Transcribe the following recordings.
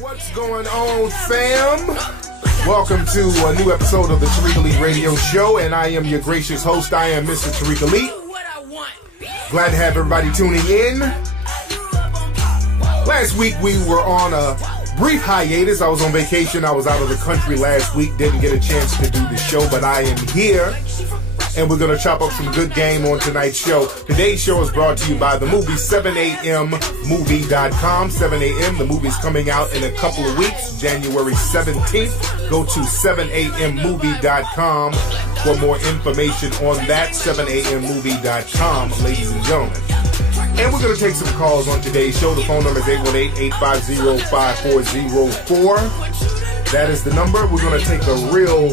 What's going on, fam? Welcome to a new episode of the Tariq Elite Radio Show, and I am your gracious host. I am Mr. Tariq Elite. Glad to have everybody tuning in. Last week we were on a brief hiatus. I was on vacation. I was out of the country last week. Didn't get a chance to do the show, but I am here. And we're going to chop up some good game on tonight's show. Today's show is brought to you by the movie 7ammovie.com. 7 a.m. The movie's coming out in a couple of weeks, January 17th. Go to 7ammovie.com for more information on that. 7ammovie.com, ladies and gentlemen. And we're going to take some calls on today's show. The phone number is 818-850-5404. That is the number. We're going to take a real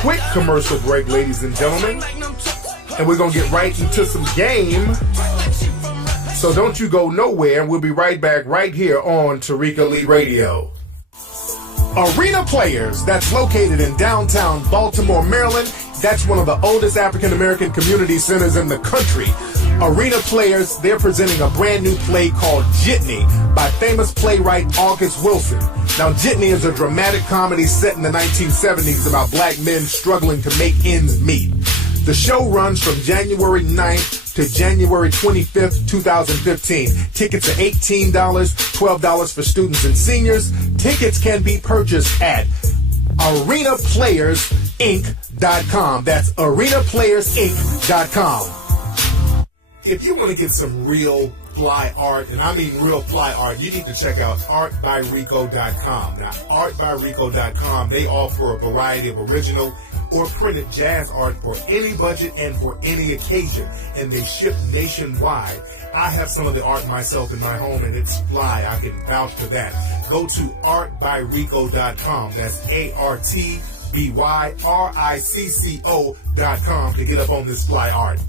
quick commercial break, ladies and gentlemen, and we're going to get right into some game. So don't you go nowhere. We'll be right back right here on Tariq Elite Radio. Arena Players, that's located in downtown Baltimore, Maryland. That's one of the oldest African-American community centers in the country. Arena Players, they're presenting a brand new play called Jitney by famous playwright August Wilson. Now, Jitney is a dramatic comedy set in the 1970s about black men struggling to make ends meet. The show runs from January 9th to January 25th, 2015. Tickets are $18, $12 for students and seniors. Tickets can be purchased at arenaplayersinc.com. That's arenaplayersinc.com. If you want to get some real fly art, and I mean real fly art, you need to check out artbyrico.com. Now, artbyrico.com, they offer a variety of original or printed jazz art for any budget and for any occasion, and they ship nationwide. I have some of the art myself in my home, and it's fly. I can vouch for that. Go to artbyrico.com. That's artbyrico.com to get up on this fly art.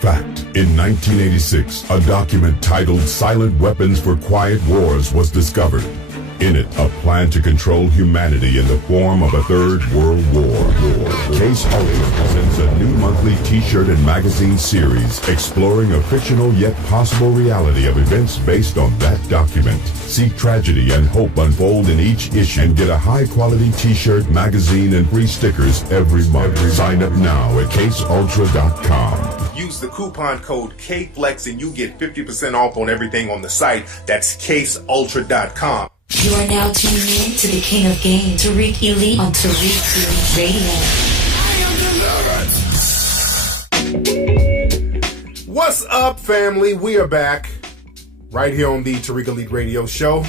Fact, in 1986, a document titled Silent Weapons for Quiet Wars was discovered. In it, a plan to control humanity in the form of a third world war. Case Ultra presents a new monthly t-shirt and magazine series exploring a fictional yet possible reality of events based on that document. See tragedy and hope unfold in each issue and get a high-quality t-shirt, magazine, and free stickers every month. Sign up now at caseultra.com. Use the coupon code KFLEX and you get 50% off on everything on the site. That's caseultra.com. You are now tuning in to the King of Game, Tariq Elite on Tariq Elite Radio. What's up, family? We are back right here on the Tariq Elite Radio Show.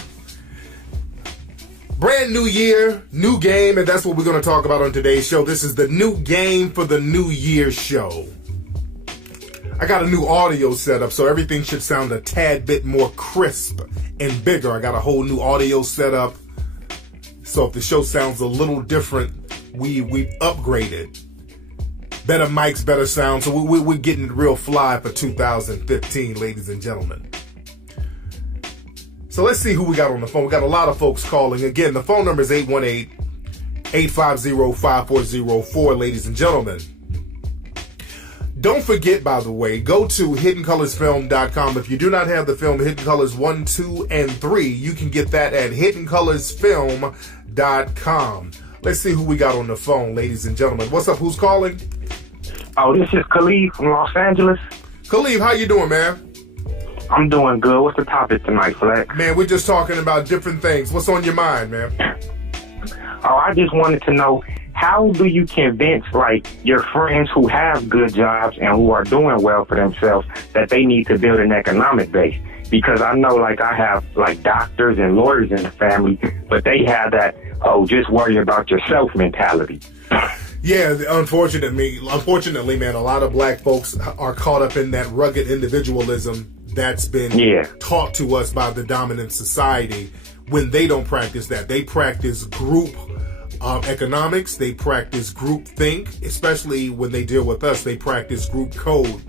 Brand new year, new game, and that's what we're going to talk about on today's show. This is the new game for the New Year show. I got a new audio setup, so everything should sound a tad bit more crisp and bigger. I got a whole new audio setup, so if the show sounds a little different, we've upgraded. Better mics, better sound, so we're getting real fly for 2015, ladies and gentlemen. So let's see who we got on the phone. We got a lot of folks calling. Again, the phone number is 818-850-5404, ladies and gentlemen. Don't forget, by the way, go to HiddenColorsFilm.com. If you do not have the film Hidden Colors 1, 2, and 3, you can get that at HiddenColorsFilm.com. Let's see who we got on the phone, ladies and gentlemen. What's up? Who's calling? Oh, this is Khalif from Los Angeles. Khalif, how you doing, man? I'm doing good. What's the topic tonight, Flex? Man, we're just talking about different things. What's on your mind, man? Oh, I just wanted to know, how do you convince, like, your friends who have good jobs and who are doing well for themselves that they need to build an economic base? Because I know, like, I have, like, doctors and lawyers in the family, but they have that, oh, just worry about yourself mentality. Yeah, unfortunately, man, a lot of black folks are caught up in that rugged individualism that's been taught to us by the dominant society when they don't practice that. They practice group economics, they practice group think, especially when they deal with us, they practice group code.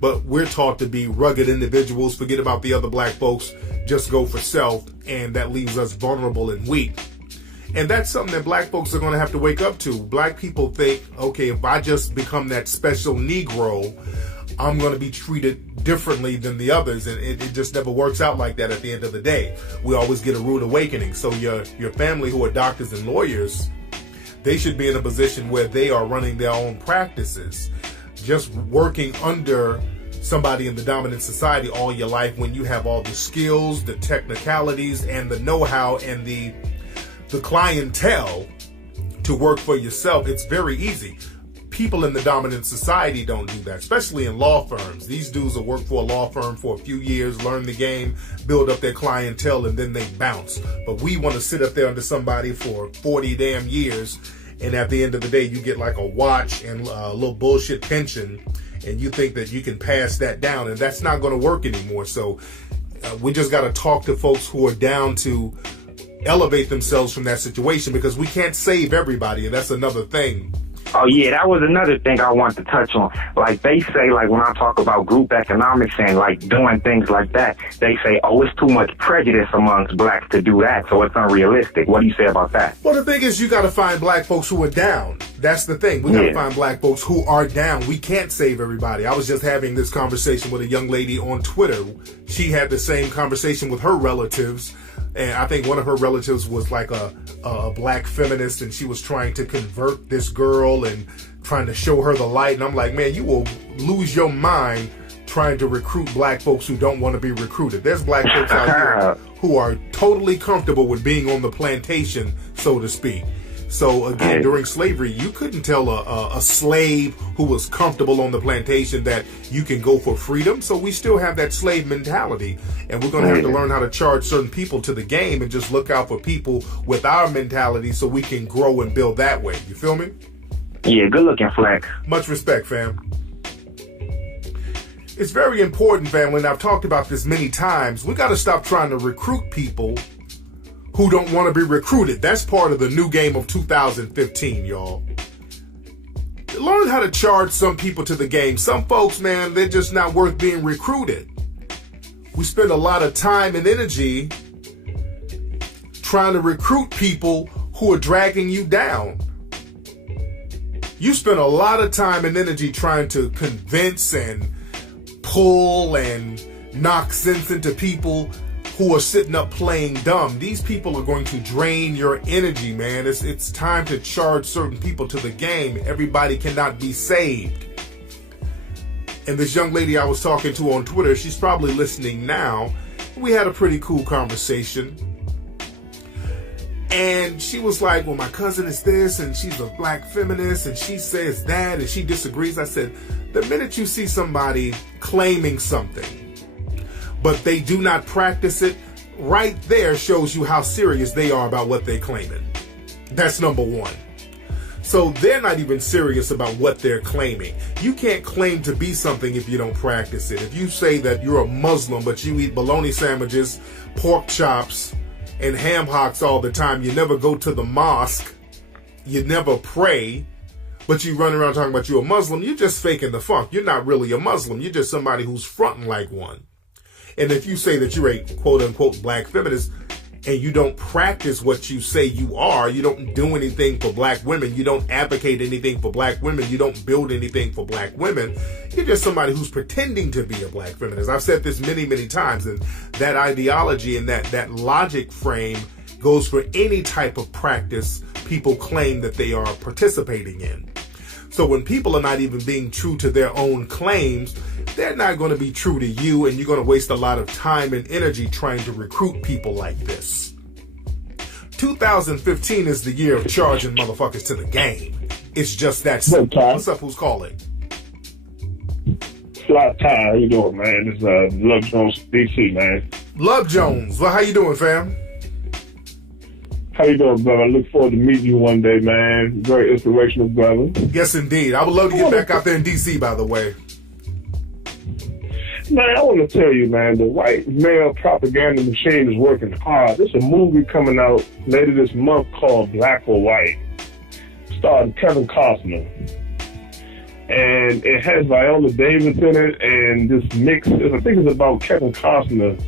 But we're taught to be rugged individuals, forget about the other black folks, just go for self, and that leaves us vulnerable and weak. And that's something that black folks are going to have to wake up to. Black people think, okay, if I just become that special Negro, I'm going to be treated differently than the others. And it just never works out like that at the end of the day. We always get a rude awakening. So your family who are doctors and lawyers, they should be in a position where they are running their own practices. Just working under somebody in the dominant society all your life, when you have all the skills, the technicalities, and the know-how, and the clientele to work for yourself, it's very easy. People in the dominant society don't do that, especially in law firms. These dudes will work for a law firm for a few years, learn the game, build up their clientele, and then they bounce. But we want to sit up there under somebody for 40 damn years, and at the end of the day, you get like a watch and a little bullshit pension, and you think that you can pass that down, and that's not going to work anymore. So we just got to talk to folks who are down to elevate themselves from that situation, because we can't save everybody, and that's another thing. Oh, yeah, that was another thing I wanted to touch on. Like, they say, like, when I talk about group economics and, like, doing things like that, they say, oh, it's too much prejudice amongst blacks to do that, so it's unrealistic. What do you say about that? Well, the thing is, you got to find black folks who are down. That's the thing. We got to find black folks who are down. We can't save everybody. I was just having this conversation with a young lady on Twitter. She had the same conversation with her relatives. And I think one of her relatives was like a black feminist, and she was trying to convert this girl and trying to show her the light. And I'm like, man, you will lose your mind trying to recruit black folks who don't want to be recruited. There's black folks out here who are totally comfortable with being on the plantation, so to speak. So again, during slavery, you couldn't tell a slave who was comfortable on the plantation that you can go for freedom. So we still have that slave mentality, and we're going to have to learn how to charge certain people to the game and just look out for people with our mentality so we can grow and build that way. You feel me? Yeah, good looking, Flex. Much respect, fam. It's very important, family, and I've talked about this many times. We got to stop trying to recruit people who don't want to be recruited. That's part of the new game of 2015, y'all. Learn how to charge some people to the game. Some folks, man, they're just not worth being recruited. We spend a lot of time and energy trying to recruit people who are dragging you down. You spend a lot of time and energy trying to convince and pull and knock sense into people who are sitting up playing dumb. These people are going to drain your energy, man. It's time to charge certain people to the game. Everybody cannot be saved. And this young lady I was talking to on Twitter, she's probably listening now. We had a pretty cool conversation. And she was like, well, my cousin is this, and she's a black feminist, and she says that, and she disagrees. I said, the minute you see somebody claiming something, but they do not practice it, right there shows you how serious they are about what they're claiming. That's number one. So they're not even serious about what they're claiming. You can't claim to be something if you don't practice it. If you say that you're a Muslim, but you eat bologna sandwiches, pork chops, and ham hocks all the time, you never go to the mosque, you never pray, but you run around talking about you're a Muslim, you're just faking the funk. You're not really a Muslim. You're just somebody who's fronting like one. And if you say that you're a quote-unquote black feminist and you don't practice what you say you are, you don't do anything for black women, you don't advocate anything for black women, you don't build anything for black women, you're just somebody who's pretending to be a black feminist. I've said this many, many times, and that ideology and that logic frame goes for any type of practice people claim that they are participating in. So when people are not even being true to their own claims, they're not going to be true to you, and you're going to waste a lot of time and energy trying to recruit people like this. 2015 is the year of charging motherfuckers to the game. It's just that simple. What's up? Who's calling? Flat Tie. How you doing, man? This is Love Jones, DC, man. Love Jones. Well, how you doing, fam? How you doing, brother? I look forward to meeting you one day, man. Very inspirational, brother. Yes, indeed. I would love to get back out there in D.C., by the way. Man, I want to tell you, man, the white male propaganda machine is working hard. There's a movie coming out later this month called Black or White, starring Kevin Costner. And it has Viola Davis in it, and this mix, I think it's about Kevin Costner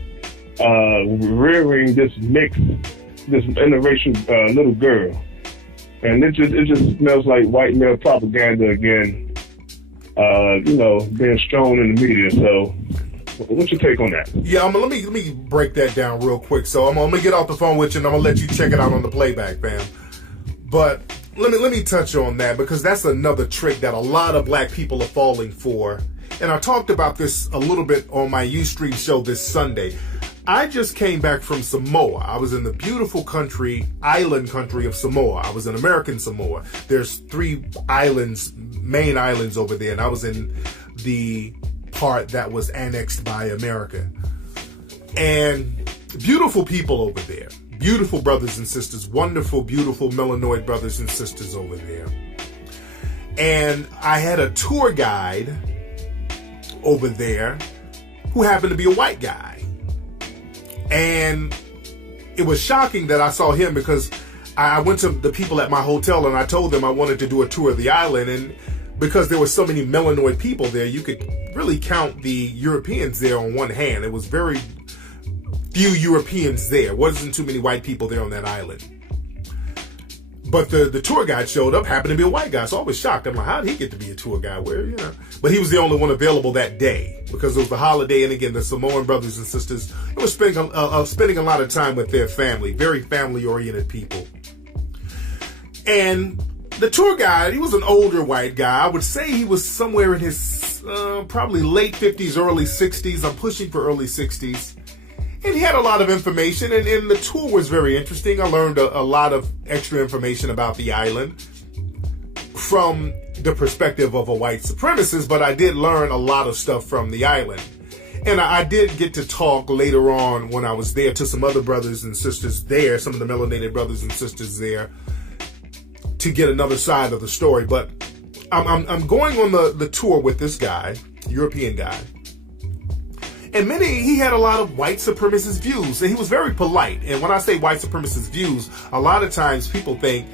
rearing this interracial little girl. And it just smells like white male propaganda again. being strewn in the media. So, what's your take on that? Yeah, let me break that down real quick. So I'm gonna get off the phone with you, and I'm gonna let you check it out on the playback, fam. But let me touch on that, because that's another trick that a lot of black people are falling for. And I talked about this a little bit on my Ustream show this Sunday. I just came back from Samoa. I was in the beautiful island country of Samoa. I was in American Samoa. There's 3 islands, main islands over there, and I was in the part that was annexed by America. And beautiful people over there. Beautiful brothers and sisters. Wonderful, beautiful melanoid brothers and sisters over there. And I had a tour guide over there who happened to be a white guy. And it was shocking that I saw him, because I went to the people at my hotel and I told them I wanted to do a tour of the island. And because there were so many melanoid people there, you could really count the Europeans there on one hand. It was very few Europeans there. Wasn't too many white people there on that island. But the tour guide showed up, happened to be a white guy. So I was shocked. I'm like, how did he get to be a tour guide? But he was the only one available that day, because it was the holiday. And again, the Samoan brothers and sisters were spending a lot of time with their family, very family-oriented people. And the tour guide, he was an older white guy. I would say he was somewhere in his probably late 50s, early 60s. I'm pushing for early 60s. And he had a lot of information, and the tour was very interesting. I learned a lot of extra information about the island from the perspective of a white supremacist, but I did learn a lot of stuff from the island. And I did get to talk later on when I was there to some other brothers and sisters there, some of the melanated brothers and sisters there, to get another side of the story. But I'm going on the tour with this guy, European guy. And he had a lot of white supremacist views, and he was very polite. And when I say white supremacist views, a lot of times people think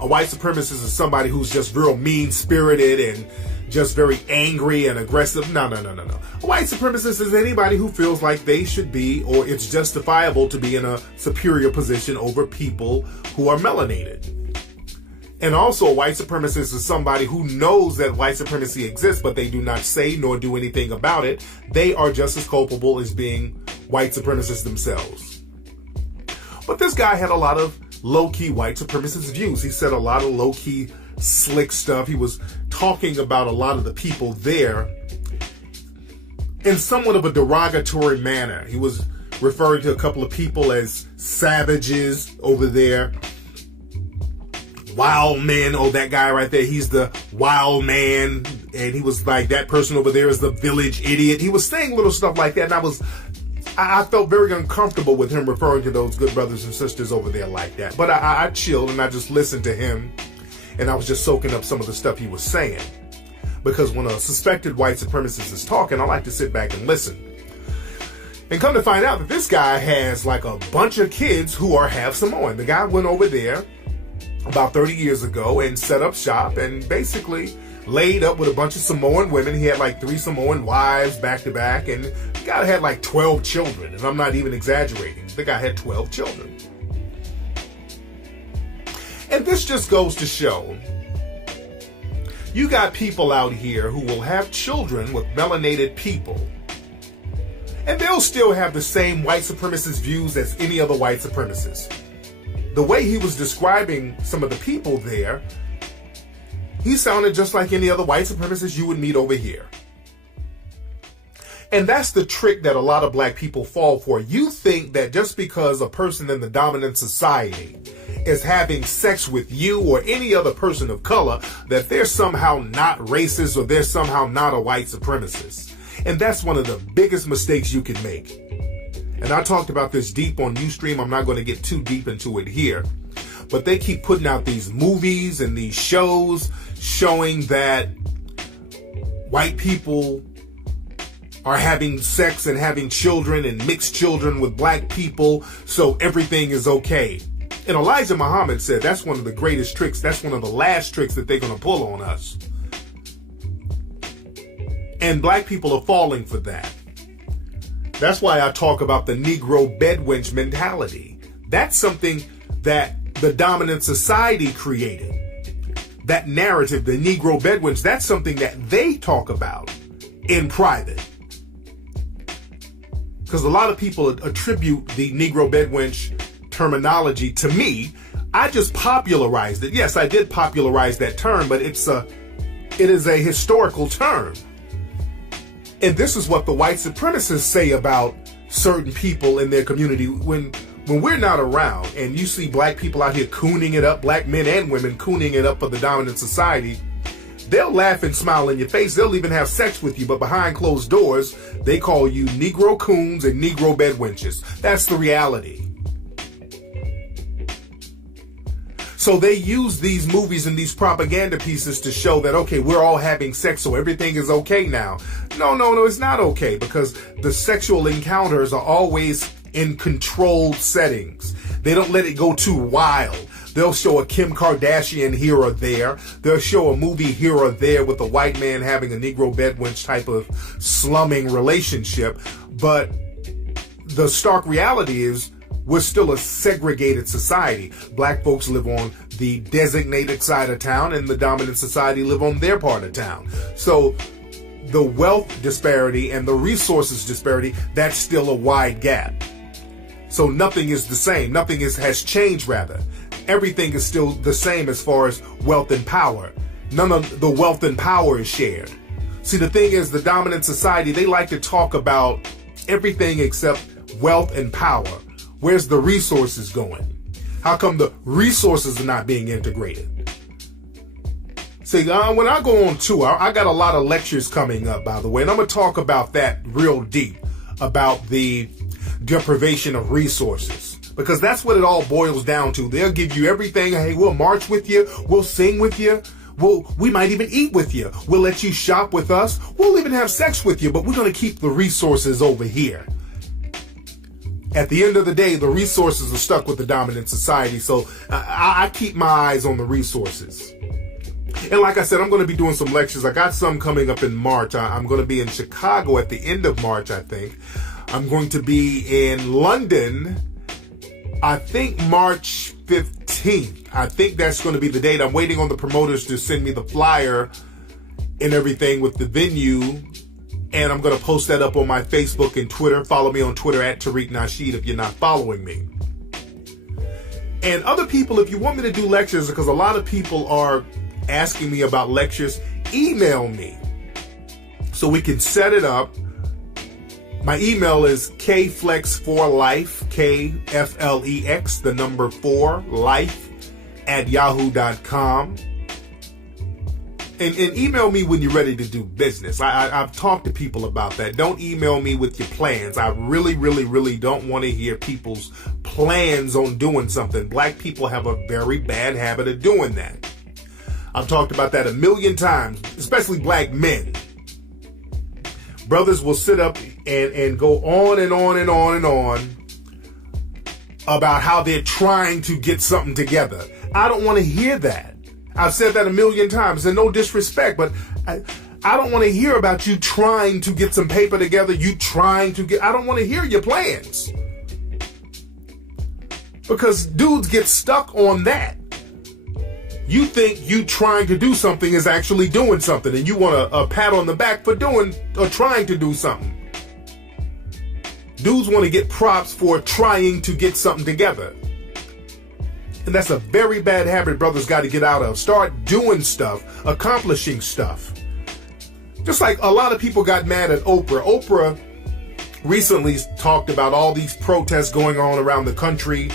a white supremacist is somebody who's just real mean-spirited and just very angry and aggressive. No. A white supremacist is anybody who feels like they should be, or it's justifiable to be in a superior position over people who are melanated. And also, a white supremacist is somebody who knows that white supremacy exists, but they do not say nor do anything about it. They are just as culpable as being white supremacists themselves. But this guy had a lot of low-key white supremacist views. He said a lot of low-key slick stuff. He was talking about a lot of the people there in somewhat of a derogatory manner. He was referring to a couple of people as savages over there. Wild men. Oh, that guy right there, he's the wild man. And he was like, that person over there is the village idiot. He was saying little stuff like that. And I felt very uncomfortable with him referring to those good brothers and sisters over there like that. But I chilled and I just listened to him. And I was just soaking up some of the stuff he was saying. Because when a suspected white supremacist is talking, I like to sit back and listen. And come to find out that this guy has like a bunch of kids who are half Samoan. The guy went over there about 30 years ago and set up shop and basically laid up with a bunch of Samoan women. He had like 3 Samoan wives back to back, and the guy had like 12 children. And I'm not even exaggerating. The guy had 12 children. And this just goes to show, you got people out here who will have children with melanated people, and they'll still have the same white supremacist views as any other white supremacist. The way he was describing some of the people there, he sounded just like any other white supremacist you would meet over here. And that's the trick that a lot of black people fall for. You think that just because a person in the dominant society is having sex with you or any other person of color, that they're somehow not racist or they're somehow not a white supremacist. And that's one of the biggest mistakes you can make. And I talked about this deep on Ustream. I'm not going to get too deep into it here. But they keep putting out these movies and these shows showing that white people are having sex and having children and mixed children with black people, so everything is okay. And Elijah Muhammad said that's one of the greatest tricks. That's one of the last tricks that they're going to pull on us. And black people are falling for that. That's why I talk about the Negro bedwench mentality. That's something that the dominant society created. that narrative, the Negro bedwench, that's something that they talk about in private. Because a lot of people attribute the Negro bedwench terminology to me. I just popularized it. Yes, I did popularize that term, but it is a historical term. And this is what the white supremacists say about certain people in their community. When we're not around and you see black people out here cooning it up, black men and women cooning it up for the dominant society, they'll laugh and smile in your face. They'll even have sex with you, but behind closed doors, they call you Negro coons and Negro bedwenches. That's the reality. So they use these movies and these propaganda pieces to show that, okay, we're all having sex, so everything is okay now. No, it's not okay, because the sexual encounters are always in controlled settings. They don't let it go too wild. They'll show a Kim Kardashian here or there. They'll show a movie here or there with a white man having a Negro bedwench type of slumming relationship. But the stark reality is, we're still a segregated society. Black folks live on the designated side of town, and the dominant society live on their part of town. So the wealth disparity and the resources disparity, that's still a wide gap. So nothing is the same. Nothing has changed, rather. Everything is still the same as far as wealth and power. None of the wealth and power is shared. See, the thing is, the dominant society, they like to talk about everything except wealth and power. Where's the resources going? How come the resources are not being integrated? See, when I go on tour, I got a lot of lectures coming up, by the way, and I'm going to talk about that real deep, about the deprivation of resources. Because that's what it all boils down to. They'll give you everything. Hey, we'll march with you. We'll sing with you. We might even eat with you. We'll let you shop with us. We'll even have sex with you, but we're going to keep the resources over here. At the end of the day, the resources are stuck with the dominant society, so I keep my eyes on the resources. And like I said, I'm going to be doing some lectures. I got some coming up in March. I'm going to be in Chicago at the end of March, I think. I'm going to be in London, I think March 15th. I think that's going to be the date. I'm waiting on the promoters to send me the flyer and everything with the venue. And I'm going to post that up on my Facebook and Twitter. Follow me on Twitter at Tariq Nasheed if you're not following me. And other people, if you want me to do lectures, because a lot of people are asking me about lectures, email me so we can set it up. My email is kflex4life, KFLEX, the number 4, life, @yahoo.com. And email me when you're ready to do business. I've talked to people about that. Don't email me with your plans. I really, really, really don't want to hear people's plans on doing something. Black people have a very bad habit of doing that. I've talked about that a million times, especially black men. Brothers will sit up and go on and on and on and on about how they're trying to get something together. I don't want to hear that. I've said that a million times, and no disrespect, but I don't want to hear about you trying to get some paper together, I don't want to hear your plans. Because dudes get stuck on that. You think you trying to do something is actually doing something, and you want a pat on the back for doing or trying to do something. Dudes want to get props for trying to get something together. And that's a very bad habit brothers got to get out of. Start doing stuff, accomplishing stuff. Just like a lot of people got mad at Oprah. Oprah recently talked about all these protests going on around the country.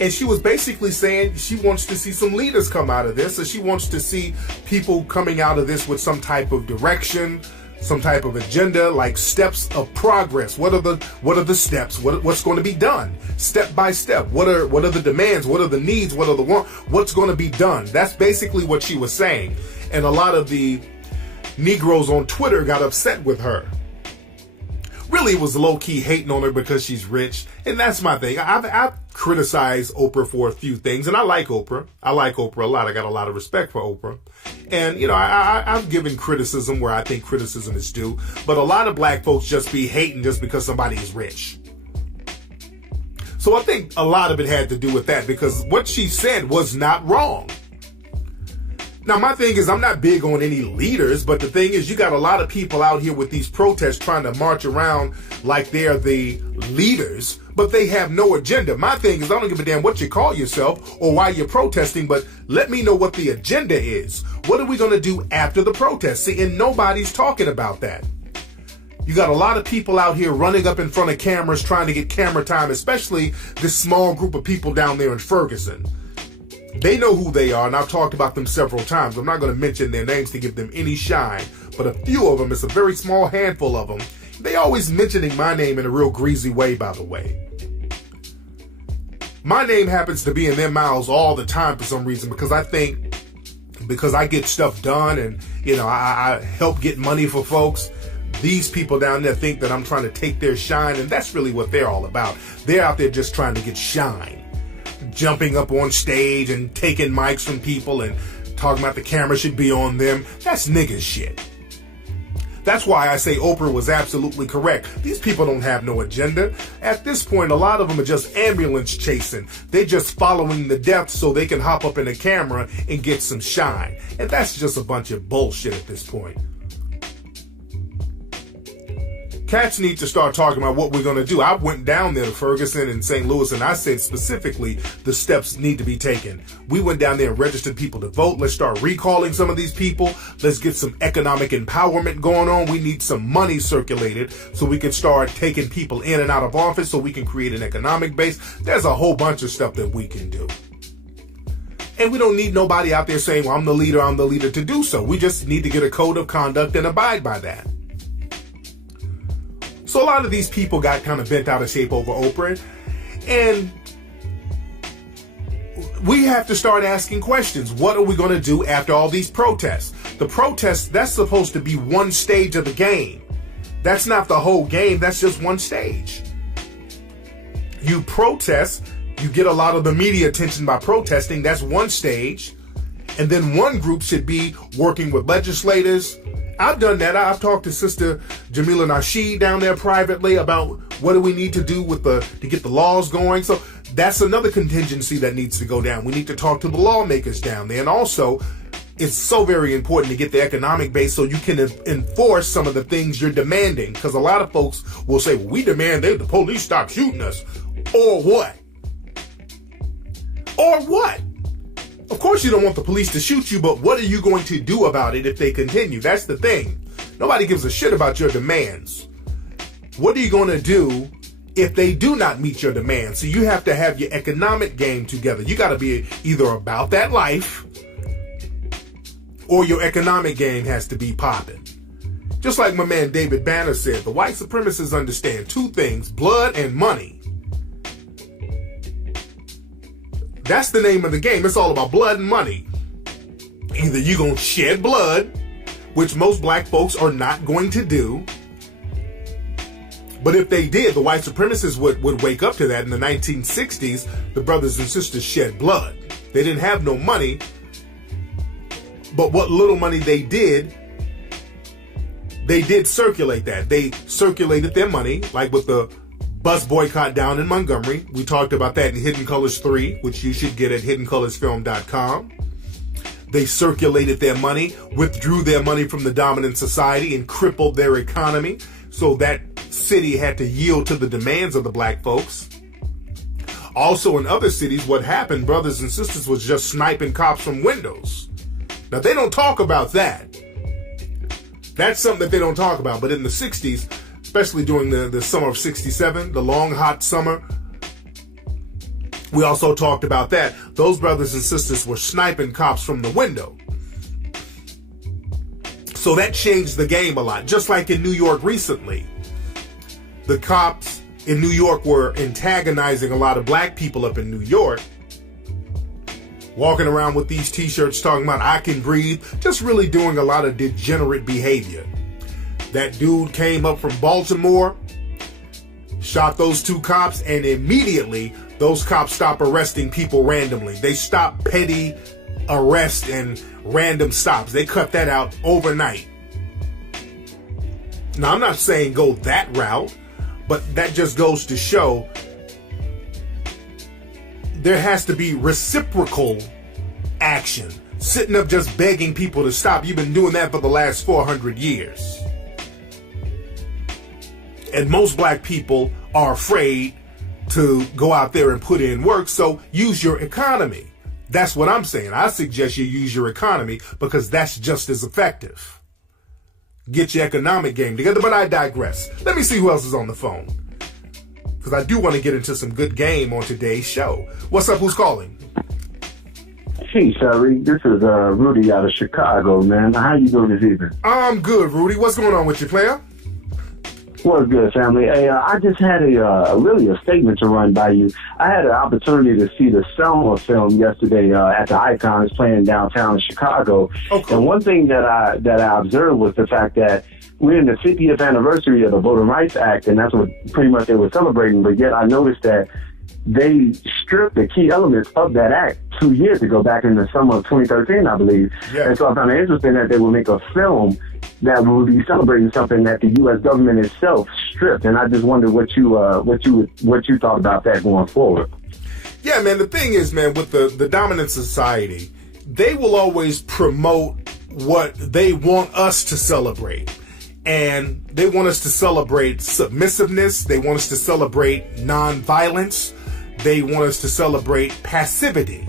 And she was basically saying she wants to see some leaders come out of this. So she wants to see people coming out of this with some type of direction, some type of agenda, like steps of progress. What are the steps? What's going to be done step by step? What are the demands? What are the needs? What are the wants? What's going to be done? That's basically what she was saying. And a lot of the Negroes on Twitter got upset with her. Really, it was low-key hating on her because she's rich. And that's my thing. I've criticized Oprah for a few things, and I like Oprah. I like Oprah a lot. I got a lot of respect for Oprah. And, you know, I've given criticism where I think criticism is due. But a lot of black folks just be hating just because somebody is rich. So I think a lot of it had to do with that, because what she said was not wrong. Now, my thing is, I'm not big on any leaders, but the thing is, you got a lot of people out here with these protests trying to march around like they're the leaders, but they have no agenda. My thing is, I don't give a damn what you call yourself or why you're protesting, but let me know what the agenda is. What are we going to do after the protest? See, and nobody's talking about that. You got a lot of people out here running up in front of cameras trying to get camera time, especially this small group of people down there in Ferguson. They know who they are, and I've talked about them several times. I'm not going to mention their names to give them any shine, but a few of them, it's a very small handful of them. They always mentioning my name in a real greasy way, by the way. My name happens to be in their mouths all the time for some reason, because I get stuff done and, I help get money for folks. These people down there think that I'm trying to take their shine, and that's really what they're all about. They're out there just trying to get shine. Jumping up on stage and taking mics from people and talking about the camera should be on them. That's nigga shit. That's why I say Oprah was absolutely correct. These people don't have no agenda. At this point, a lot of them are just ambulance chasing. They're just following the death so they can hop up in the camera and get some shine. And that's just a bunch of bullshit at this point. Cats need to start talking about what we're going to do. I went down there to Ferguson and St. Louis, and I said specifically the steps need to be taken. We went down there and registered people to vote. Let's start recalling some of these people. Let's get some economic empowerment going on. We need some money circulated so we can start taking people in and out of office so we can create an economic base. There's a whole bunch of stuff that we can do. And we don't need nobody out there saying, well, I'm the leader to do so. We just need to get a code of conduct and abide by that. So a lot of these people got kind of bent out of shape over Oprah. And we have to start asking questions. What are we going to do after all these protests? The protests, that's supposed to be one stage of the game. That's not the whole game. That's just one stage. You protest, you get a lot of the media attention by protesting. That's one stage. And then one group should be working with legislators. I've done that. I've talked to Sister Tariq Nasheed down there privately about what do we need to do to get the laws going. So that's another contingency that needs to go down. We need to talk to the lawmakers down there. And also, it's so very important to get the economic base so you can enforce some of the things you're demanding. Because a lot of folks will say, well, we demand that the police stop shooting us. Or what? Or what? Of course you don't want the police to shoot you, but what are you going to do about it if they continue? That's the thing. Nobody gives a shit about your demands. What are you going to do if they do not meet your demands? So you have to have your economic game together. You got to be either about that life or your economic game has to be popping. Just like my man David Banner said, the white supremacists understand two things, blood and money. That's the name of the game. It's all about blood and money. Either you're going to shed blood, which most black folks are not going to do. But if they did, the white supremacists would wake up to that. In the 1960s, the brothers and sisters shed blood. They didn't have no money. But what little money they did circulate that. They circulated their money, like with the bus boycott down in Montgomery. We talked about that in Hidden Colors 3, which you should get at hiddencolorsfilm.com. They circulated their money, withdrew their money from the dominant society, and crippled their economy. So that city had to yield to the demands of the black folks. Also in other cities, what happened, brothers and sisters, was just sniping cops from windows. Now, they don't talk about that. That's something that they don't talk about. But in the 60s, especially during the summer of 67, the long, hot summer, we also talked about that. Those brothers and sisters were sniping cops from the window. So that changed the game a lot. Just like in New York recently, the cops in New York were antagonizing a lot of black people up in New York, walking around with these t-shirts talking about I can breathe, just really doing a lot of degenerate behavior. That dude came up from Baltimore, shot those two cops, and immediately those cops stopped arresting people randomly. They stopped petty arrest and random stops. They cut that out overnight. Now, I'm not saying go that route, but that just goes to show there has to be reciprocal action. sitting up just begging people to stop. You've been doing that for the last 400 years. And most black people are afraid to go out there and put in work, so use your economy. That's what I'm saying. I suggest you use your economy because that's just as effective. Get your economic game together, but I digress. Let me see who else is on the phone, because I do want to get into some good game on today's show. What's up? Who's calling? Hey, Tariq. This is Rudy out of Chicago, man. How you doing this evening? I'm good, Rudy. What's going on with you, player? What's good, family? Hey, I just had a statement to run by you. I had an opportunity to see the Selma film yesterday at the Icons playing downtown Chicago. Oh, cool. And one thing that I observed was the fact that we're in the 50th anniversary of the Voting Rights Act, and that's what pretty much they were celebrating. But yet I noticed that they stripped the key elements of that act 2 years ago, back in the summer of 2013, I believe. Yeah. And so I found it interesting that they would make a film that will be celebrating something that the U.S. government itself stripped. And I just wondered what you thought about that going forward. Yeah, man, the thing is, man, with the dominant society, they will always promote what they want us to celebrate. And they want us to celebrate submissiveness. They want us to celebrate nonviolence. They want us to celebrate passivity.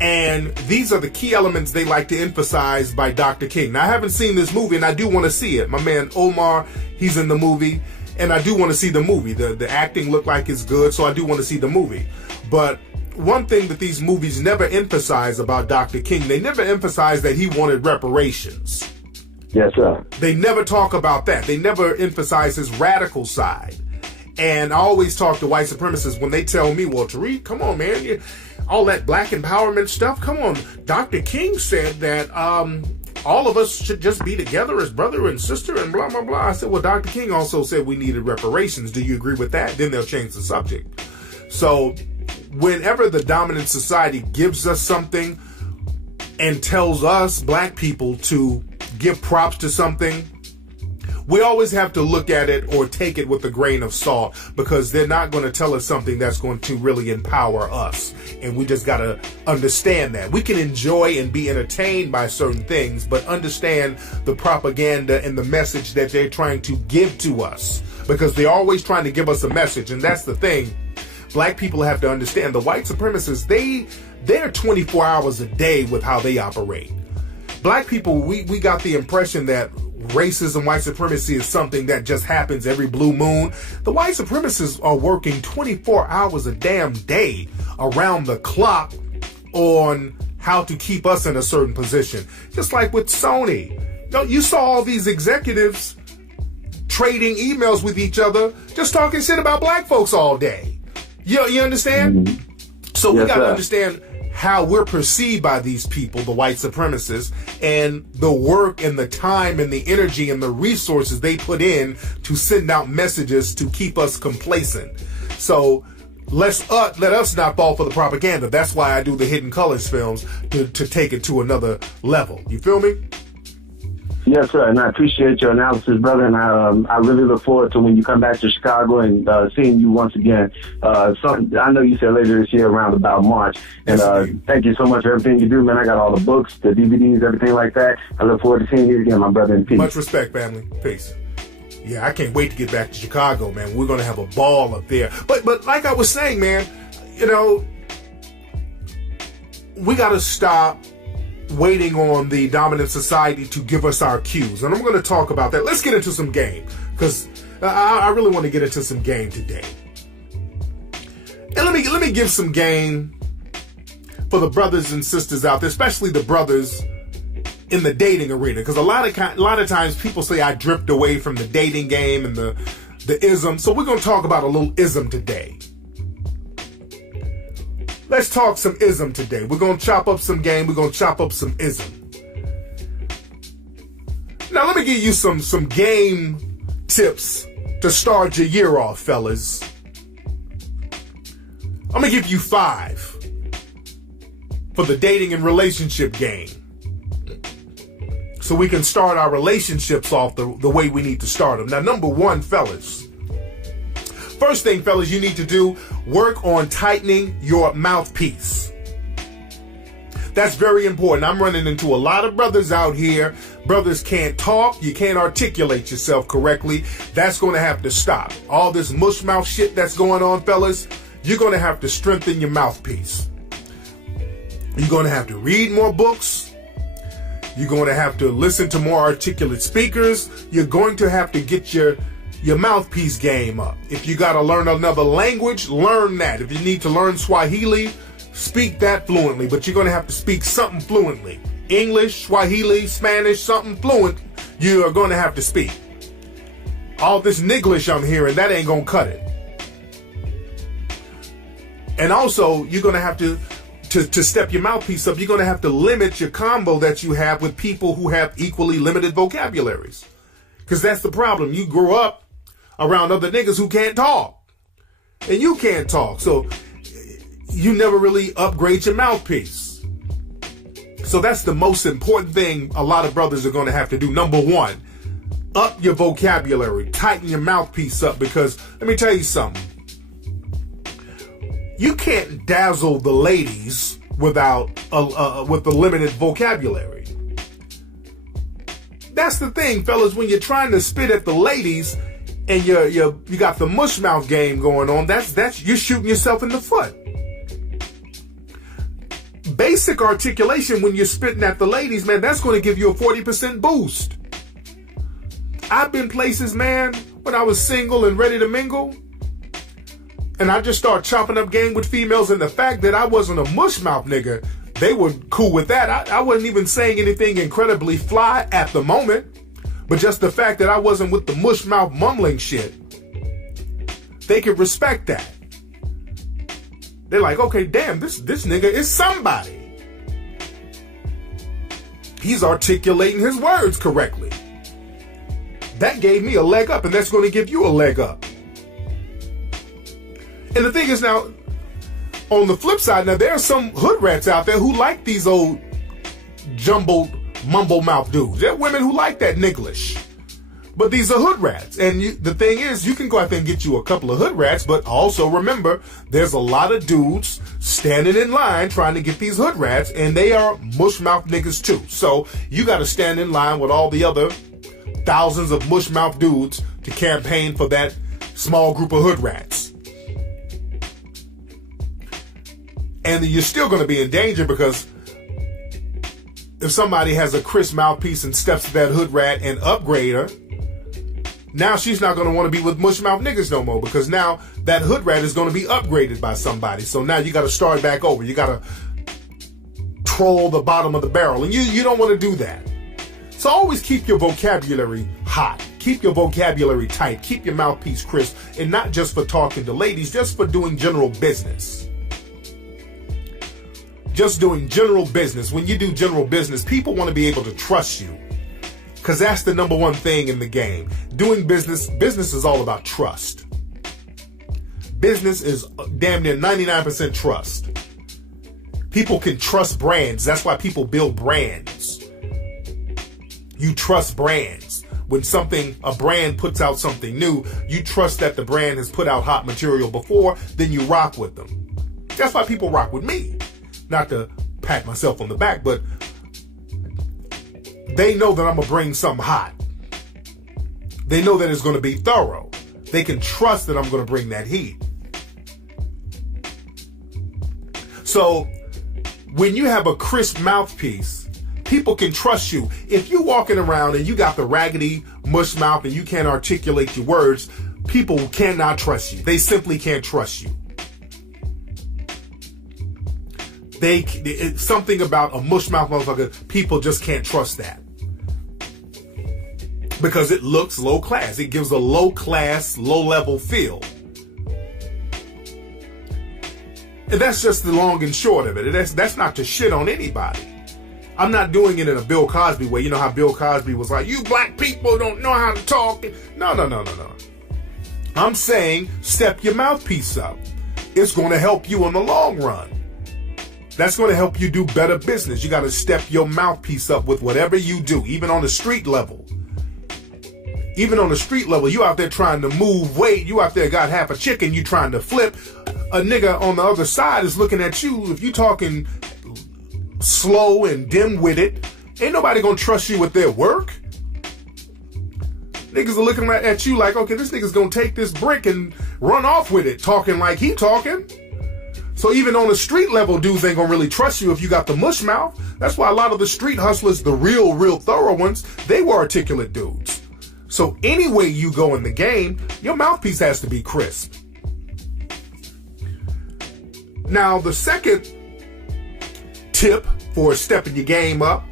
And these are the key elements they like to emphasize by Dr. King. Now, I haven't seen this movie, and I do want to see it. My man Omar, he's in the movie, and I do want to see the movie. The acting looked like it's good, so I do want to see the movie. But one thing that these movies never emphasize about Dr. King, they never emphasize that he wanted reparations. Yes, sir. They never talk about that. They never emphasize his radical side. And I always talk to white supremacists when they tell me, well, Tariq, come on, man. All that black empowerment stuff, come on. Dr. King said that all of us should just be together as brother and sister and blah, blah, blah. I said, well, Dr. King also said we needed reparations. Do you agree with that? Then they'll change the subject. So whenever the dominant society gives us something and tells us, black people, to give props to something, we always have to look at it or take it with a grain of salt, because they're not going to tell us something that's going to really empower us. And we just got to understand that. We can enjoy and be entertained by certain things, but understand the propaganda and the message that they're trying to give to us, because they're always trying to give us a message. And that's the thing. Black people have to understand. The white supremacists, they're 24 hours a day with how they operate. Black people, we got the impression that racism, white supremacy is something that just happens every blue moon. The white supremacists are working 24 hours a damn day around the clock on how to keep us in a certain position. Just like with Sony. You saw all these executives trading emails with each other, just talking shit about black folks all day. You understand? Mm-hmm. So we Yes, got to sir. understand how we're perceived by these people, the white supremacists, and the work and the time and the energy and the resources they put in to send out messages to keep us complacent. So let us not fall for the propaganda. That's why I do the Hidden Colors films, to take it to another level. You feel me? Yes, sir, and I appreciate your analysis, brother, and I really look forward to when you come back to Chicago and seeing you once again. I know you said later this year around about March, and thank you so much for everything you do, man. I got all the books, the DVDs, everything like that. I look forward to seeing you again, my brother, in peace. Much respect, family. Peace. Yeah, I can't wait to get back to Chicago, man. We're going to have a ball up there. But like I was saying, man, we got to stop waiting on the dominant society to give us our cues. And I'm going to talk about that. Let's get into some game, because I really want to get into some game today. And let me give some game for the brothers and sisters out there, especially the brothers in the dating arena, because a lot of times people say I drift away from the dating game and the ism. So we're going to talk about a little ism today. Let's talk some ism today. We're going to chop up some game. We're going to chop up some ism. Now, let me give you some game tips to start your year off, fellas. I'm going to give you 5 for the dating and relationship game, so we can start our relationships off the way we need to start them. Now, number 1, fellas. First thing, fellas, you need to do, work on tightening your mouthpiece. That's very important. I'm running into a lot of brothers out here. Brothers can't talk. You can't articulate yourself correctly. That's going to have to stop. All this mush mouth shit that's going on, fellas, you're going to have to strengthen your mouthpiece. You're going to have to read more books. You're going to have to listen to more articulate speakers. You're going to have to get your mouthpiece game up. If you got to learn another language, learn that. If you need to learn Swahili, speak that fluently, but you're going to have to speak something fluently. English, Swahili, Spanish, something fluent, you are going to have to speak. All this Niglish I'm hearing, that ain't going to cut it. And also, you're going to have to step your mouthpiece up, you're going to have to limit your combo that you have with people who have equally limited vocabularies. Because that's the problem. You grow up around other niggas who can't talk. And you can't talk. So you never really upgrade your mouthpiece. So that's the most important thing a lot of brothers are going to have to do. Number one, up your vocabulary. Tighten your mouthpiece up, because let me tell you something. You can't dazzle the ladies with a limited vocabulary. That's the thing, fellas. When you're trying to spit at the ladies and you got the mush mouth game going on, that's you're shooting yourself in the foot. Basic articulation when you're spitting at the ladies, man, that's going to give you a 40% boost. I've been places, man, when I was single and ready to mingle, and I just started chopping up game with females, and the fact that I wasn't a mush mouth nigga, they were cool with that. I wasn't even saying anything incredibly fly at the moment, but just the fact that I wasn't with the mush mouth mumbling shit, they could respect that. They're like, okay, damn, this nigga is somebody. He's articulating his words correctly. That gave me a leg up, and that's going to give you a leg up. And the thing is, now, on the flip side, now there are some hood rats out there who like these old jumbled mumble mouth dudes. There are women who like that Niglish. But these are hood rats. And the thing is, you can go out there and get you a couple of hood rats, but also remember, there's a lot of dudes standing in line trying to get these hood rats, and they are mush mouth niggas too. So you got to stand in line with all the other thousands of mush mouth dudes to campaign for that small group of hood rats. And you're still going to be in danger, because if somebody has a crisp mouthpiece and steps to that hood rat and upgrade her, now she's not going to want to be with mush mouth niggas no more, because now that hood rat is going to be upgraded by somebody. So now you got to start back over. You got to troll the bottom of the barrel, and you don't want to do that. So always keep your vocabulary hot. Keep your vocabulary tight. Keep your mouthpiece crisp, and not just for talking to ladies, just for doing general business. Just doing general business. When you do general business, people want to be able to trust you, because that's the number one thing in the game. Doing business is all about trust. Business is damn near 99% trust. People can trust brands. That's why people build brands. You trust brands. When a brand puts out something new, you trust that the brand has put out hot material before, then you rock with them. That's why people rock with me. Not to pat myself on the back, but they know that I'm going to bring something hot. They know that it's going to be thorough. They can trust that I'm going to bring that heat. So when you have a crisp mouthpiece, people can trust you. If you're walking around and you got the raggedy mush mouth and you can't articulate your words, people cannot trust you. They simply can't trust you. It's something about a mush mouth motherfucker, people just can't trust that. Because it looks low class. It gives a low class, low level feel. And that's just the long and short of it. That's not to shit on anybody. I'm not doing it in a Bill Cosby way. You know how Bill Cosby was like, you black people don't know how to talk. No. I'm saying step your mouthpiece up. It's going to help you in the long run. That's going to help you do better business. You got to step your mouthpiece up with whatever you do, even on the street level. Even on the street level, you out there trying to move weight. You out there got half a chicken, you trying to flip. A nigga on the other side is looking at you. If you talking slow and dim-witted, ain't nobody gonna trust you with their work. Niggas are looking at you like, okay, this nigga's gonna take this brick and run off with it, talking like he talking. So even on the street level, dudes ain't gonna really trust you if you got the mush mouth. That's why a lot of the street hustlers, the real thorough ones, they were articulate dudes. So any way you go in the game, your mouthpiece has to be crisp. Now, the second tip for stepping your game up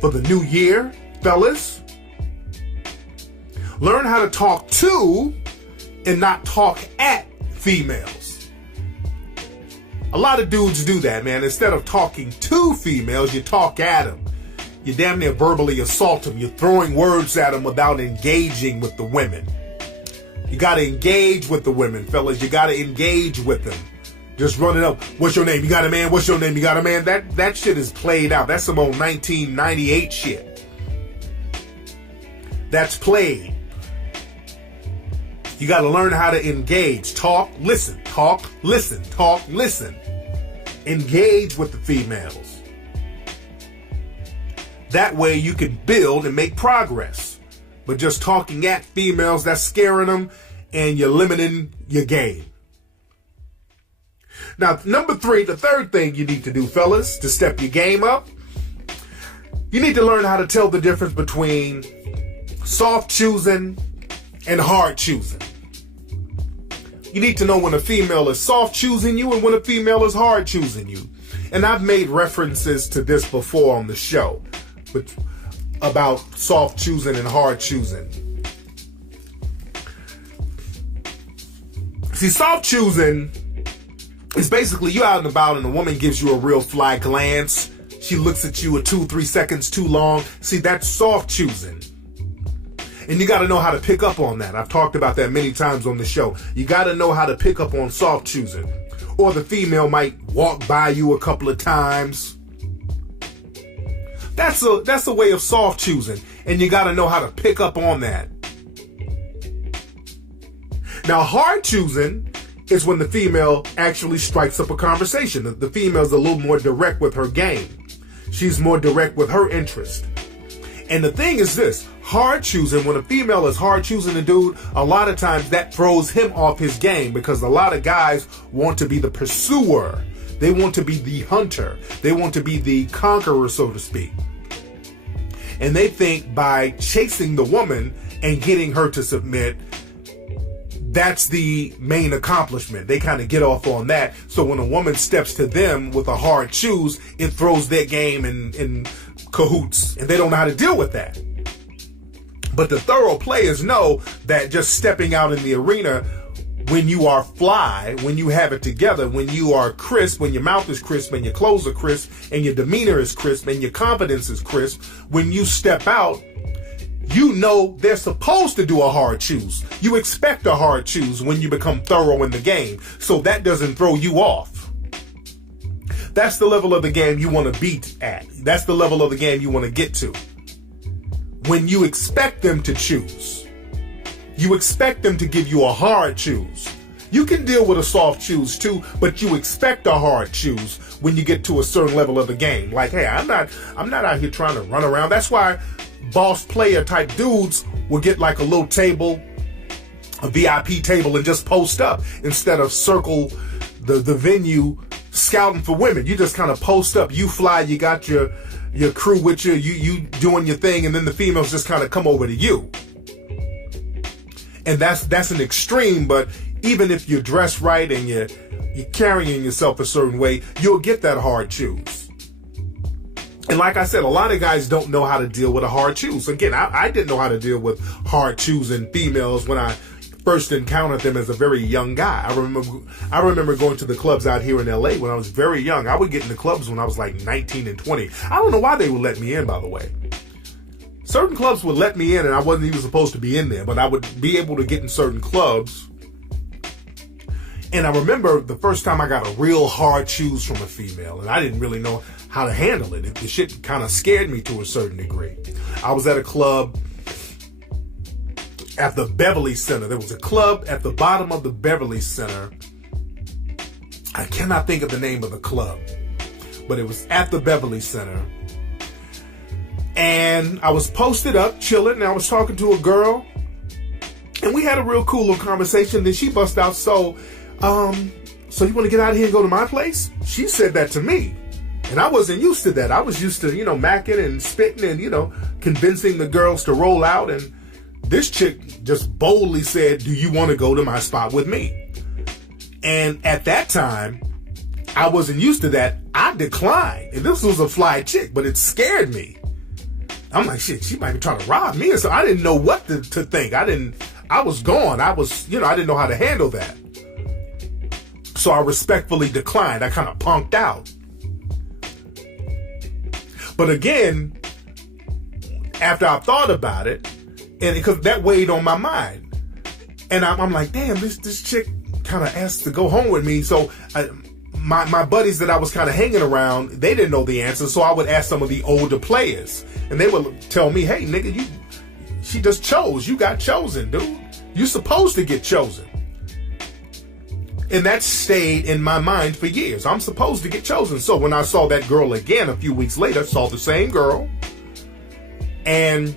for the new year, fellas, learn how to talk to and not talk at females. A lot of dudes do that, man. Instead of talking to females, you talk at them. You damn near verbally assault them. You're throwing words at them without engaging with the women. You got to engage with the women, fellas. You got to engage with them. Just running up. What's your name? You got a man? What's your name? You got a man? That shit is played out. That's some old 1998 shit. That's played. You got to learn how to engage. Talk, listen. Talk, listen. Talk, listen. Engage with the females. That way you can build and make progress. But just talking at females, that's scaring them, and you're limiting your game. Now, number 3, the third thing you need to do, fellas, to step your game up, you need to learn how to tell the difference between soft choosing and hard choosing. You need to know when a female is soft choosing you and when a female is hard choosing you. And I've made references to this before on the show, but about soft choosing and hard choosing. See, soft choosing is basically you out and about and a woman gives you a real fly glance. She looks at you 2-3 seconds too long. See, that's soft choosing. And you got to know how to pick up on that. I've talked about that many times on the show. You got to know how to pick up on soft choosing. Or the female might walk by you a couple of times. That's a way of soft choosing. And you got to know how to pick up on that. Now, hard choosing is when the female actually strikes up a conversation. The female's a little more direct with her game. She's more direct with her interest. And the thing is this, hard choosing, when a female is hard choosing a dude, a lot of times that throws him off his game because a lot of guys want to be the pursuer. They want to be the hunter. They want to be the conqueror, so to speak. And they think by chasing the woman and getting her to submit, that's the main accomplishment. They kind of get off on that. So when a woman steps to them with a hard choose, it throws their game in cahoots. And they don't know how to deal with that. But the thorough players know that just stepping out in the arena, when you are fly, when you have it together, when you are crisp, when your mouth is crisp and your clothes are crisp and your demeanor is crisp and your confidence is crisp, when you step out, you know they're supposed to do a hard choose. You expect a hard choose when you become thorough in the game. So that doesn't throw you off. That's the level of the game you want to beat at. That's the level of the game you want to get to. When you expect them to choose. You expect them to give you a hard choose. You can deal with a soft choose too, but you expect a hard choose when you get to a certain level of the game. Like, hey, I'm not out here trying to run around. That's why boss player type dudes will get like a little table, a VIP table, and just post up instead of circle the venue scouting for women. You just kind of post up. You fly, you got your crew with you doing your thing, and then the females just kind of come over to you. And that's an extreme, but even if you're dressed right and you're carrying yourself a certain way, you'll get that hard choose. And like I said, a lot of guys don't know how to deal with a hard choose. Again, I didn't know how to deal with hard choosing females when I first encountered them as a very young guy. I remember going to the clubs out here in LA when I was very young. I would get in the clubs when I was like 19 and 20. I don't know why they would let me in, by the way. Certain clubs would let me in and I wasn't even supposed to be in there, but I would be able to get in certain clubs. And I remember the first time I got a real hard choose from a female, and I didn't really know how to handle it. The shit kind of scared me to a certain degree. I was at a club at the Beverly Center. There was a club at the bottom of the Beverly Center. I cannot think of the name of the club. but it was at the Beverly Center. And I was posted up, chilling, and I was talking to a girl, and we had a real cool little conversation. Then she bust out, so you want to get out of here and go to my place? She said that to me. And I wasn't used to that. I was used to, macking and spitting and, convincing the girls to roll out. And this chick just boldly said, do you want to go to my spot with me? And at that time, I wasn't used to that. I declined. And this was a fly chick, but it scared me. I'm like, shit, she might be trying to rob me. So I didn't know what to think. I was gone. I didn't know how to handle that. So I respectfully declined. I kind of punked out. But again, after I thought about it, and because that weighed on my mind, and I'm like, damn, this chick kind of asked to go home with me. So my buddies that I was kind of hanging around, they didn't know the answer. So I would ask some of the older players, and they would tell me, hey, nigga, she just chose. You got chosen, dude. You supposed to get chosen. And that stayed in my mind for years. I'm supposed to get chosen. So when I saw that girl again a few weeks later, saw the same girl, and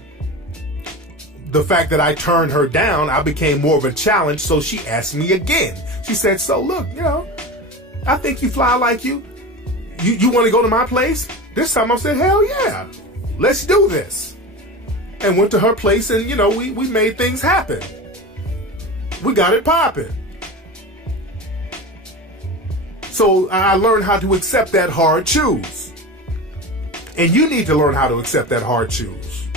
the fact that I turned her down, I became more of a challenge. So she asked me again. She said, so look, I think you fly like you. You want to go to my place? This time I said, hell yeah, let's do this. And went to her place, and we made things happen. We got it popping. So I learned how to accept that hard choose. And you need to learn how to accept that hard choose.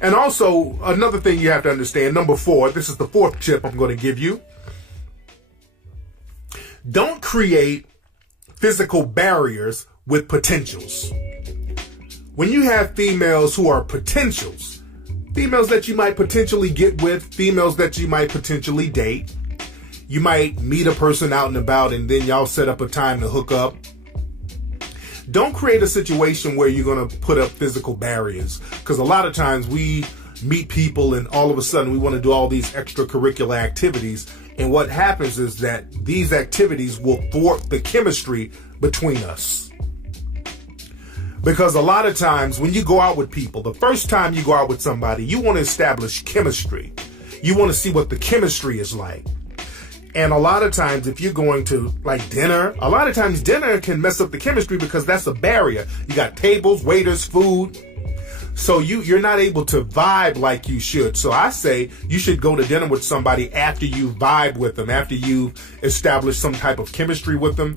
And also, another thing you have to understand, number 4, this is the 4th tip I'm going to give you. Don't create physical barriers with potentials. When you have females who are potentials, females that you might potentially get with, females that you might potentially date, you might meet a person out and about, and then y'all set up a time to hook up. Don't create a situation where you're going to put up physical barriers, because a lot of times we meet people and all of a sudden we want to do all these extracurricular activities, and what happens is that these activities will thwart the chemistry between us. Because a lot of times when you go out with people, the first time you go out with somebody, you want to establish chemistry. You want to see what the chemistry is like. And a lot of times, if you're going to dinner, a lot of times dinner can mess up the chemistry because that's a barrier. You got tables, waiters, food. So you're not able to vibe like you should. So I say you should go to dinner with somebody after you vibe with them, after you've established some type of chemistry with them.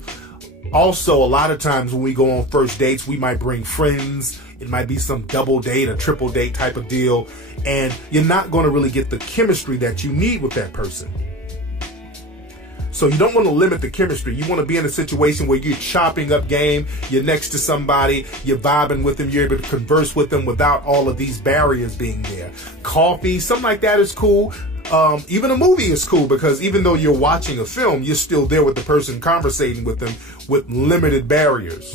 Also, a lot of times when we go on first dates, we might bring friends. It might be some double date, a triple date type of deal. And you're not going to really get the chemistry that you need with that person. So you don't want to limit the chemistry. You want to be in a situation where you're chopping up game, you're next to somebody, you're vibing with them, you're able to converse with them without all of these barriers being there. Coffee, something like that is cool. Even a movie is cool, because even though you're watching a film, you're still there with the person, conversating with them with limited barriers.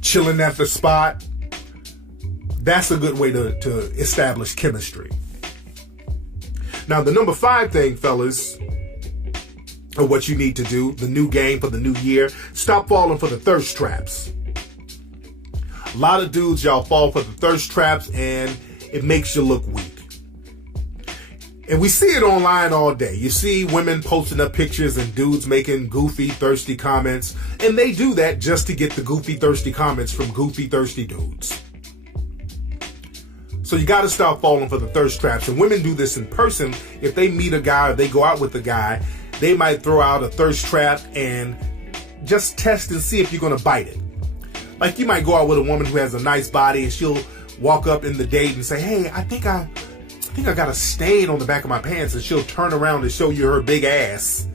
Chilling at the spot, that's a good way to establish chemistry. Now, the number 5 thing, fellas, or what you need to do, the new game for the new year, stop falling for the thirst traps. A lot of dudes, y'all fall for the thirst traps, and it makes you look weak. And we see it online all day. You see women posting up pictures and dudes making goofy, thirsty comments, and they do that just to get the goofy, thirsty comments from goofy, thirsty dudes. So you got to stop falling for the thirst traps. And women do this in person. If they meet a guy or they go out with a guy, they might throw out a thirst trap and just test and see if you're going to bite it. Like, you might go out with a woman who has a nice body, and she'll walk up in the date and say, hey, I think I got a stain on the back of my pants, and she'll turn around and show you her big ass.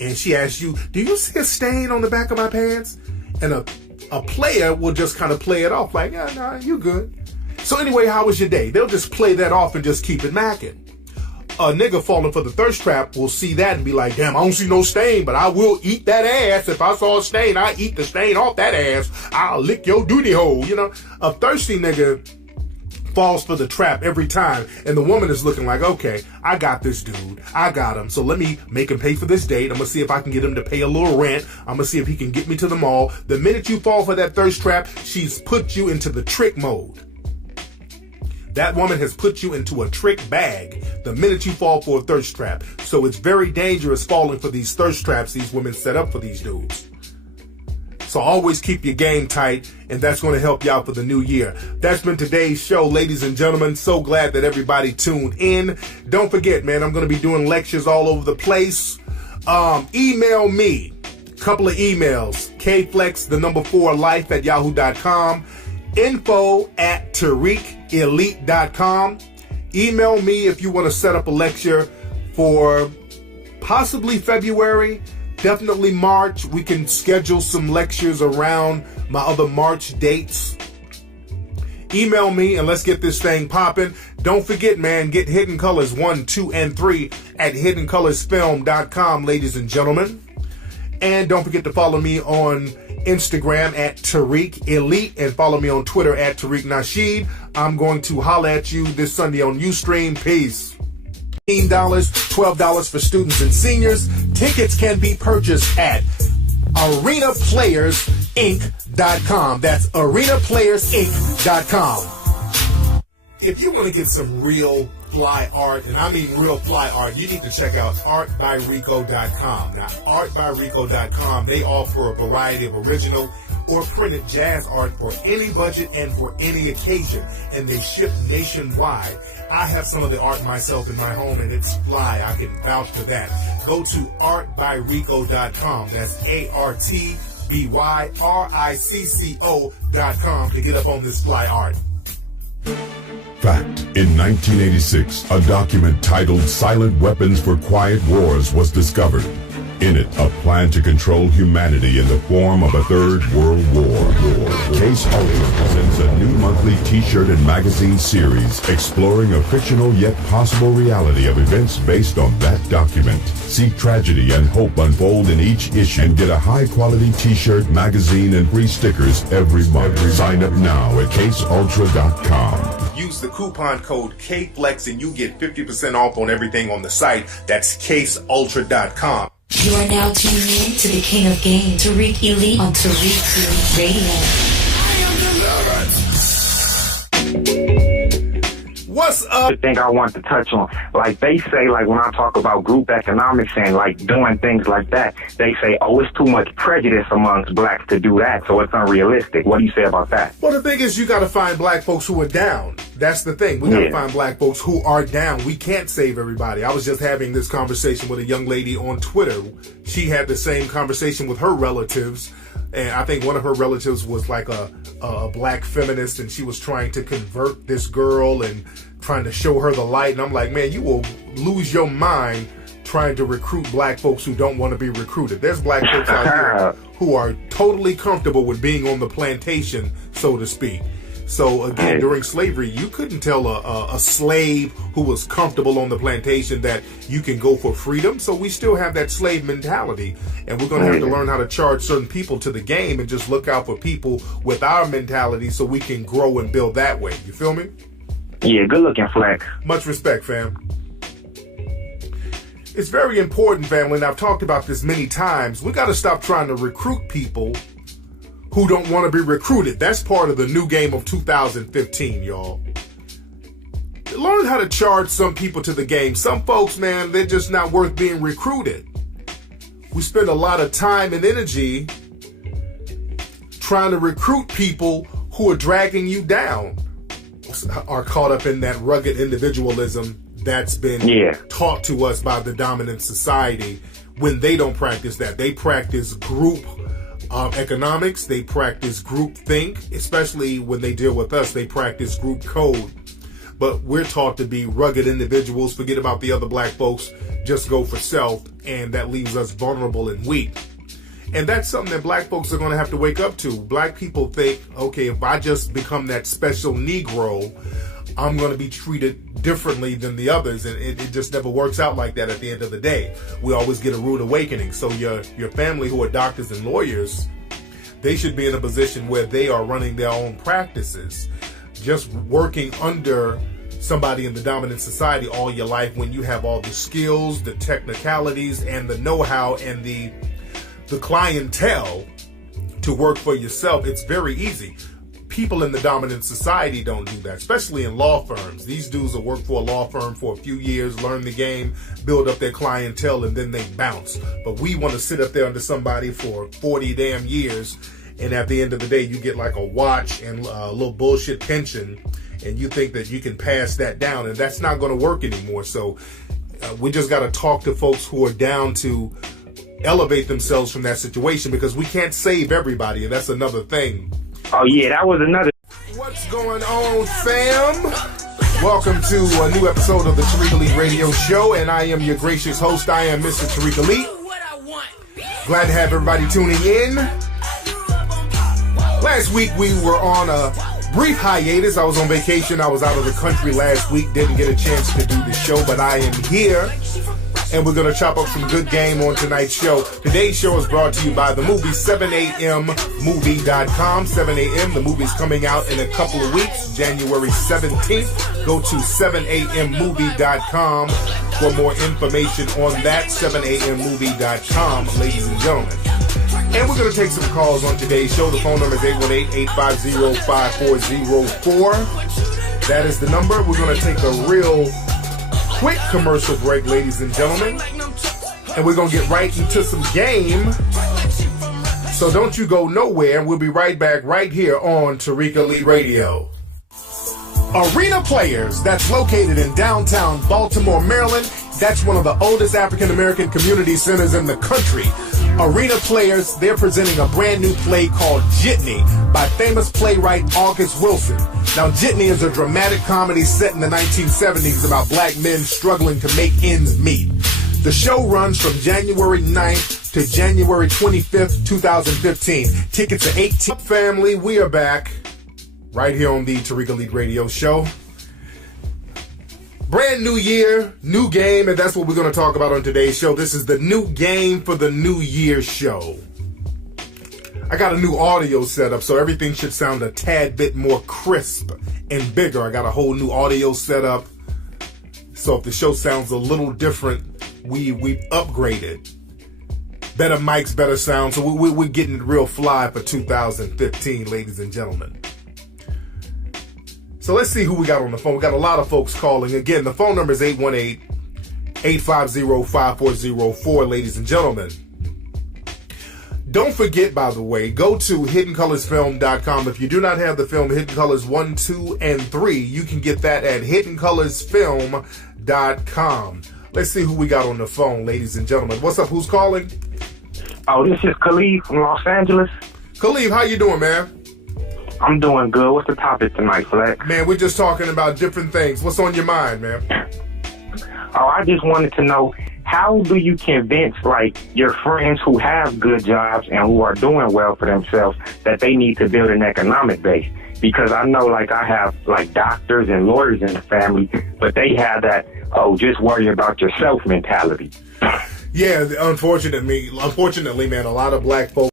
And she asks you, do you see a stain on the back of my pants? And a player will just kind of play it off like, yeah, nah, you good. So anyway, how was your day? They'll just play that off and just keep it macking. A nigga falling for the thirst trap will see that and be like, damn, I don't see no stain, but I will eat that ass. If I saw a stain, I eat the stain off that ass. I'll lick your duty hole. A thirsty nigga falls for the trap every time, and the woman is looking like, okay, I got this dude, I got him, so let me make him pay for this date. I'm gonna see if I can get him to pay a little rent. I'm gonna see if he can get me to the mall. The minute you fall for that thirst trap, she's put you into the trick mode. That woman has put you into a trick bag the minute you fall for a thirst trap. So it's very dangerous falling for these thirst traps these women set up for these dudes. So always keep your game tight, and that's going to help you out for the new year. That's been today's show, ladies and gentlemen. So glad that everybody tuned in. Don't forget, man, I'm going to be doing lectures all over the place. Email me. Couple of emails. kflex4life@yahoo.com. info@tariqelite.com. Email me if you want to set up a lecture for possibly February. Definitely March. We can schedule some lectures around my other March dates. Email me and let's get this thing popping. Don't forget, man, get Hidden Colors 1, 2, and 3 at hiddencolorsfilm.com, ladies and gentlemen. And don't forget to follow me on Instagram at Tariq Elite and follow me on Twitter at Tariq Nasheed. I'm going to holla at you this Sunday on Ustream. Peace. $15, $12 for students and seniors. Tickets can be purchased at arenaplayersinc.com. That's arenaplayersinc.com. If you want to get some real fly art, and I mean real fly art, you need to check out artbyrico.com. Now, artbyrico.com, they offer a variety of original or printed jazz art for any budget and for any occasion, and they ship nationwide. I have some of the art myself in my home, and it's fly. I can vouch for that. Go to artbyrico.com. That's artbyrico.com to get up on this fly art. Fact. In 1986, a document titled Silent Weapons for Quiet Wars was discovered. In it, a plan to control humanity in the form of a third world war. Case Ultra presents a new monthly t-shirt and magazine series exploring a fictional yet possible reality of events based on that document. See tragedy and hope unfold in each issue and get a high-quality t-shirt, magazine, and free stickers every month. Sign up now at caseultra.com. Use the coupon code KFLEX and you get 50% off on everything on the site. That's caseultra.com. You are now tuning in to the King of Game, Tariq Elite on Tariq Elite Radio. What's up? The thing I want to touch on, like they say, like when I talk about group economics and like doing things like that, they say, oh, it's too much prejudice amongst blacks to do that, so it's unrealistic. What do you say about that? Well, the thing is, you got to find black folks who are down. That's the thing. We got to find black folks who are down. We can't save everybody. I was just having this conversation with a young lady on Twitter. She had the same conversation with her relatives. And I think one of her relatives was like a black feminist, and she was trying to convert this girl and trying to show her the light. And I'm like, man, you will lose your mind trying to recruit black folks who don't want to be recruited. There's black folks out here who are totally comfortable with being on the plantation, so to speak. So again, during slavery, you couldn't tell a slave who was comfortable on the plantation that you can go for freedom. So we still have that slave mentality, and we're going to have to learn how to charge certain people to the game and just look out for people with our mentality so we can grow and build that way. You feel me? Yeah, good looking, Flex. Much respect, fam. It's very important, family, and I've talked about this many times. We got to stop trying to recruit people who don't want to be recruited. That's part of the new game of 2015, y'all. Learn how to charge some people to the game. Some folks, man, they're just not worth being recruited. We spend a lot of time and energy trying to recruit people who are dragging you down, are caught up in that rugged individualism that's been taught to us by the dominant society, when they don't practice that. They practice group economics, they practice group think, especially when they deal with us, they practice group code. But we're taught to be rugged individuals, forget about the other black folks, just go for self, and that leaves us vulnerable and weak. And that's something that black folks are going to have to wake up to. Black people think, okay, if I just become that special Negro, I'm going to be treated differently than the others, and it just never works out like that at the end of the day. We always get a rude awakening. So your family who are doctors and lawyers, they should be in a position where they are running their own practices. just working under somebody in the dominant society all your life when you have all the skills, the technicalities, and the know-how and the clientele to work for yourself. It's very easy. People in the dominant society don't do that, especially in law firms. These dudes will work for a law firm for a few years, learn the game, build up their clientele, and then they bounce. But we want to sit up there under somebody for 40 damn years, and at the end of the day, you get like a watch and a little bullshit pension, and you think that you can pass that down, and that's not going to work anymore. So we just got to talk to folks who are down to elevate themselves from that situation, because we can't save everybody, and that's another thing. Oh, yeah, that was another. What's going on, fam? Welcome to a new episode of the Tariq Elite Radio Show, and I am your gracious host. I am Mr. Tariq Elite. Glad to have everybody tuning in. Last week we were on a brief hiatus. I was on vacation. I was out of the country last week. Didn't get a chance to do the show, but I am here. And we're going to chop up some good game on tonight's show. Today's show is brought to you by the movie 7ammovie.com. 7 a.m. The movie's coming out in a couple of weeks, January 17th. Go to 7ammovie.com for more information on that. 7ammovie.com, ladies and gentlemen. And we're going to take some calls on today's show. The phone number is 818-850-5404. That is the number. We're going to take a real quick commercial break, ladies and gentlemen, and we're gonna get right into some game. So don't you go nowhere, and we'll be right back right here on Tariq Elite Radio. Arena Players, that's located in downtown Baltimore, Maryland. That's one of the oldest African American community centers in the country. Arena Players, they're presenting a brand new play called Jitney by famous playwright August Wilson. Now, Jitney is a dramatic comedy set in the 1970s about black men struggling to make ends meet. The show runs from January 9th to January 25th, 2015. Tickets are $18. Family, we are back right here on the Tariq Elite Radio Show. Brand new year, new game, and that's what we're going to talk about on today's show. This is the new game for the New Year show. I got a new audio setup, so everything should sound a tad bit more crisp and bigger. I got a whole new audio setup, so if the show sounds a little different, we've upgraded. Better mics, better sound, so we're getting it real fly for 2015, ladies and gentlemen. So let's see who we got on the phone. We got a lot of folks calling. Again, the phone number is 818-850-5404, ladies and gentlemen. Don't forget, by the way, go to HiddenColorsFilm.com. If you do not have the film Hidden Colors 1, 2, and 3, you can get that at HiddenColorsFilm.com. Let's see who we got on the phone, ladies and gentlemen. What's up? Who's calling? Oh, this is Khalif from Los Angeles. Khalif, how you doing, man? I'm doing good. What's the topic tonight, Flex? Man, we're just talking about different things. What's on your mind, man? Oh, I just wanted to know, how do you convince, like, your friends who have good jobs and who are doing well for themselves that they need to build an economic base? Because I know, like, I have, like, doctors and lawyers in the family, but they have that, oh, just worry about yourself mentality. Yeah, unfortunately, man, a lot of black folks